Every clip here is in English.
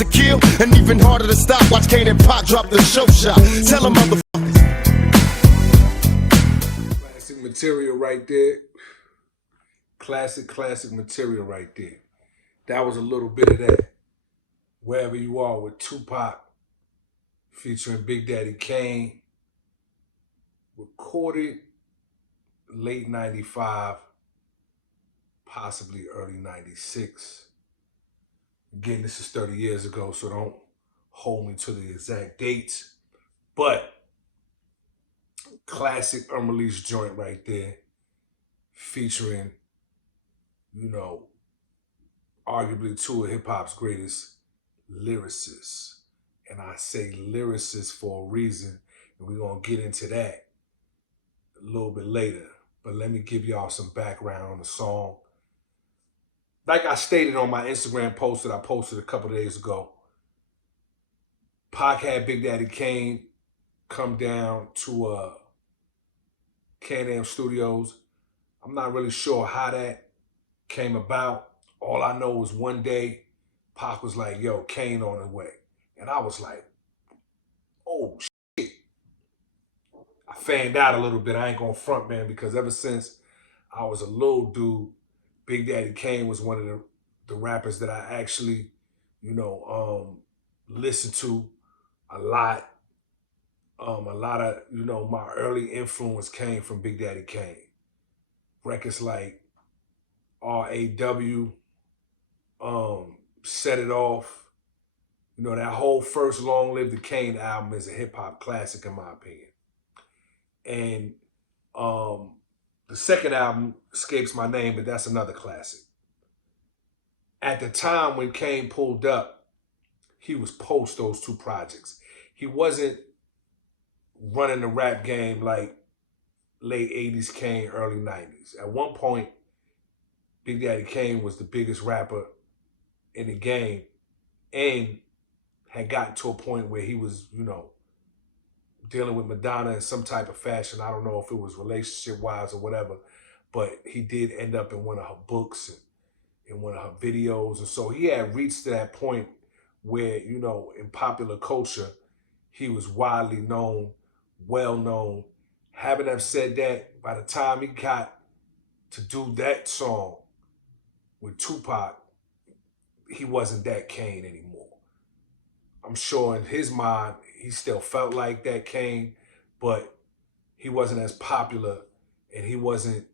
to kill and even harder to stop. Watch Kane and Pac drop the show shot. Tell them motherfuckers. Classic material right there. Classic material right there. That was a little bit of that. Wherever You Are with Tupac featuring Big Daddy Kane. Recorded late 95, possibly early 96. Again, this is 30 years ago, so don't hold me to the exact dates. But classic unreleased joint right there, featuring, you know, arguably two of hip-hop's greatest lyricists. And I say lyricists for a reason, and we're going to get into that a little bit later. But let me give y'all some background on the song. Like I stated on my Instagram post that I posted a couple of days ago, Pac had Big Daddy Kane come down to Can-Am Studios. I'm not really sure how that came about. All I know is one day, Pac was like, yo, Kane on his way. And I was like, oh, shit. I fanned out a little bit. I ain't gonna front, man, because ever since I was a little dude, Big Daddy Kane was one of the rappers that I actually, you know, listened to a lot. A lot of, you know, my early influence came from Big Daddy Kane. Records like R.A.W., Set It Off. You know, that whole first Long Live the Kane album is a hip-hop classic in my opinion. And the second album escapes my name, but that's another classic. At the time when Kane pulled up, he was post those two projects. He wasn't running the rap game like late 80s Kane, early 90s. At one point, Big Daddy Kane was the biggest rapper in the game and had gotten to a point where he was, you know, dealing with Madonna in some type of fashion. I don't know if it was relationship-wise or whatever, but he did end up in one of her books and in one of her videos. And so he had reached to that point where, you know, in popular culture, he was widely known, well-known. Having have said that, by the time he got to do that song with Tupac, he wasn't that Kane anymore. I'm sure in his mind, he still felt like that Kane, but he wasn't as popular and he wasn't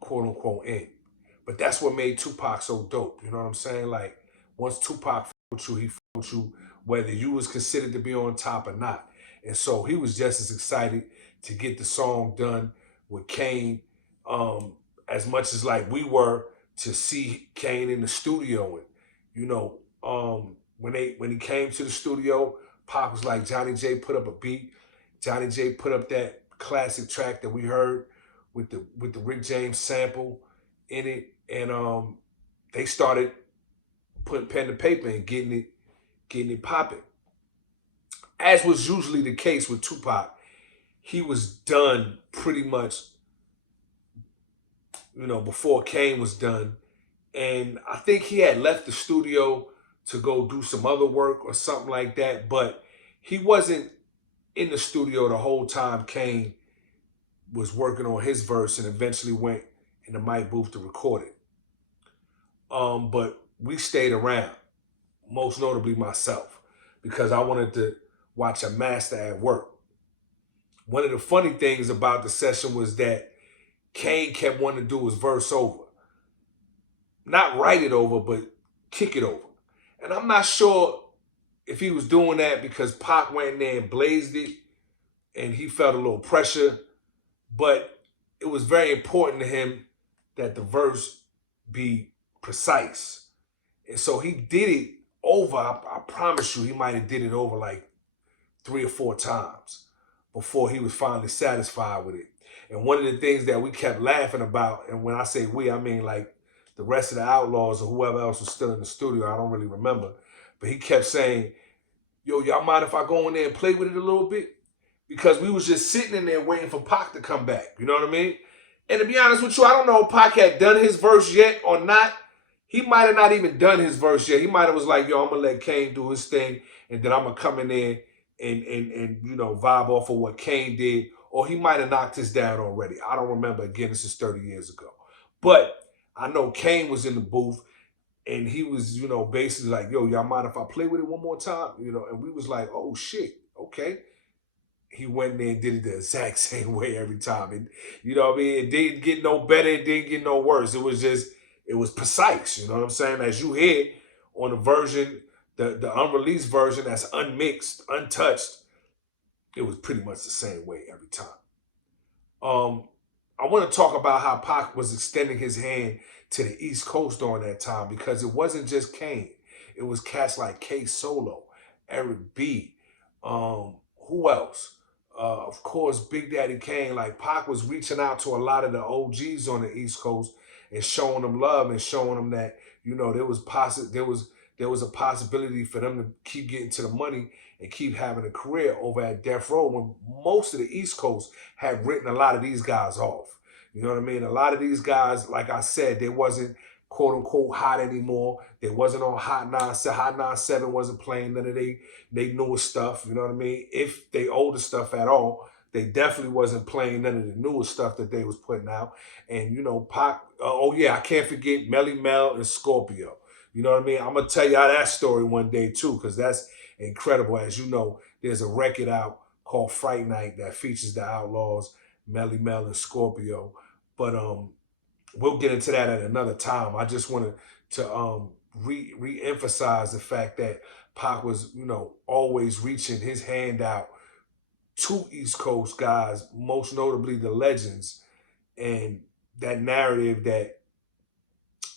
quote unquote in. But that's what made Tupac so dope. You know what I'm saying? Like, once Tupac fought with you, he fought with you whether you was considered to be on top or not. And so he was just as excited to get the song done with Kane as much as like we were to see Kane in the studio. And, you know, when he came to the studio, Pac was like, Johnny J put up a beat. Johnny J put up that classic track that we heard with the Rick James sample in it. And they started putting pen to paper and getting it popping. As was usually the case with Tupac, he was done pretty much, you know, before Kane was done. And I think he had left the studio to go do some other work or something like that, but he wasn't in the studio the whole time Kane was working on his verse and eventually went in the mic booth to record it. But we stayed around, most notably myself, because I wanted to watch a master at work. One of the funny things about the session was that Kane kept wanting to do his verse over. Not write it over, but kick it over. And I'm not sure if he was doing that because Pac went in there and blazed it and he felt a little pressure, but it was very important to him that the verse be precise. And so he did it over. I promise you, he might have did it over like 3 or 4 times before he was finally satisfied with it. And one of the things that we kept laughing about, and when I say we, I mean like the rest of the Outlaws or whoever else was still in the studio, I don't really remember, but he kept saying, yo, y'all mind if I go in there and play with it a little bit? Because we was just sitting in there waiting for Pac to come back, you know what I mean? And to be honest with you, I don't know if Pac had done his verse yet or not. he might have not even done his verse yet. He might have was like, yo, I'm gonna let Kane do his thing, and then I'm gonna come in there and you know, vibe off of what Kane did. Or he might have knocked this down already. I don't remember. Again, this is 30 years ago. But I know Kane was in the booth, and he was, you know, basically like, yo, y'all mind if I play with it one more time? You know, and we was like, oh shit, okay. He went there and did it the exact same way every time. And you know what I mean? It didn't get no better, it didn't get no worse. It was just, it was precise, you know what I'm saying? As you hear on the version, the unreleased version that's unmixed, untouched, it was pretty much the same way every time. I want to talk about how Pac was extending his hand to the East Coast during that time, because it wasn't just Kane. It was cats like K Solo, Eric B. Who else? Of course, Big Daddy Kane. Like, Pac was reaching out to a lot of the OGs on the East Coast and showing them love and showing them that, you know, there was a possibility for them to keep getting to the money and keep having a career over at Death Row, when most of the East Coast had written a lot of these guys off. You know what I mean? A lot of these guys, like I said, they wasn't quote unquote hot anymore. They wasn't on Hot 97. Hot 97 wasn't playing none of they newest stuff. You know what I mean? If they older stuff at all, they definitely wasn't playing none of the newest stuff that they was putting out. And, you know, Pac, oh yeah, I can't forget Melly Mel and Scorpio. You know what I mean? I'm going to tell y'all that story one day too, because that's incredible. As you know, there's a record out called Fright Night that features the Outlaws, Melly Mel and Scorpio. But we'll get into that at another time. I just wanted to re-emphasize the fact that Pac was, you know, always reaching his hand out to East Coast guys, most notably the legends, and that narrative that,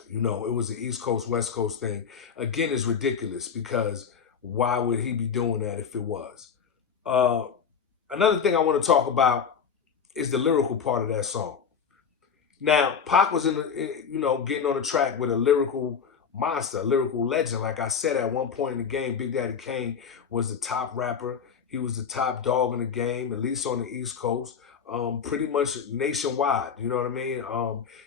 you know, it was an East Coast, West Coast thing, again, is ridiculous, because why would he be doing that if it was? Another thing I want to talk about is the lyrical part of that song. Now, Pac was you know, getting on the track with a lyrical monster, a lyrical legend. Like I said, at one point in the game, Big Daddy Kane was the top rapper. He was the top dog in the game, at least on the East Coast. Pretty much nationwide, you know what I mean?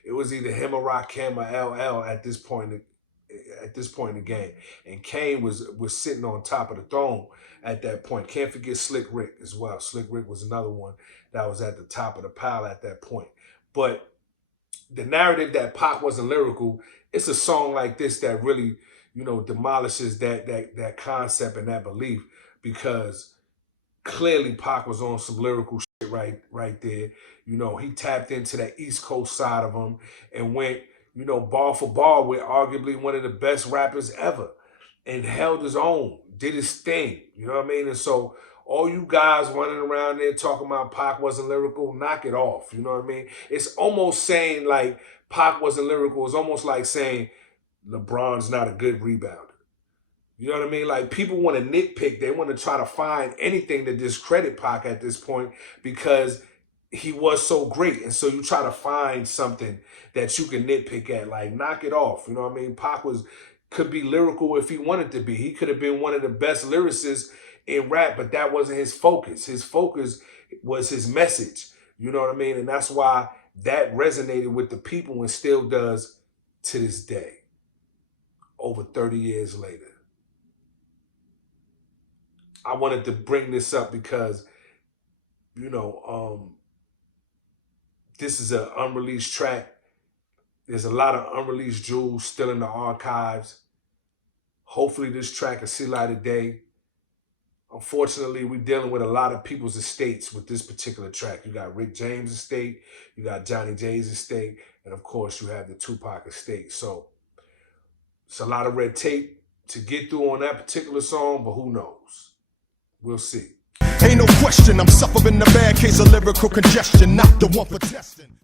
It was either him or Rakim or LL at this point in the game. And Kane was sitting on top of the throne at that point. Can't forget Slick Rick as well. Slick Rick was another one that was at the top of the pile at that point. But the narrative that Pac wasn't lyrical, it's a song like this that really, you know, demolishes that concept and that belief, because clearly Pac was on some lyrical shit right there. You know, he tapped into that East Coast side of him and went, you know, bar for bar with arguably one of the best rappers ever, and held his own, did his thing. You know what I mean? And so all you guys running around there talking about Pac wasn't lyrical, knock it off. You know what I mean? It's almost saying like Pac wasn't lyrical. It's almost like saying LeBron's not a good rebounder. You know what I mean? Like, people want to nitpick. They want to try to find anything to discredit Pac at this point, because he was so great. And so you try to find something that you can nitpick at, like, knock it off. You know what I mean? Pac could be lyrical if he wanted to be. He could have been one of the best lyricists in rap, but that wasn't his focus. His focus was his message. You know what I mean? And that's why that resonated with the people and still does to this day, over 30 years later. I wanted to bring this up because, you know, this is an unreleased track. There's a lot of unreleased jewels still in the archives. Hopefully this track will see light of day. Unfortunately, we're dealing with a lot of people's estates with this particular track. You got Rick James' estate, you got Johnny J's estate, and of course you have the Tupac estate. So it's a lot of red tape to get through on that particular song, but who knows? We'll see. Ain't no question, I'm suffering the bad case of lyrical congestion, not the one for testing.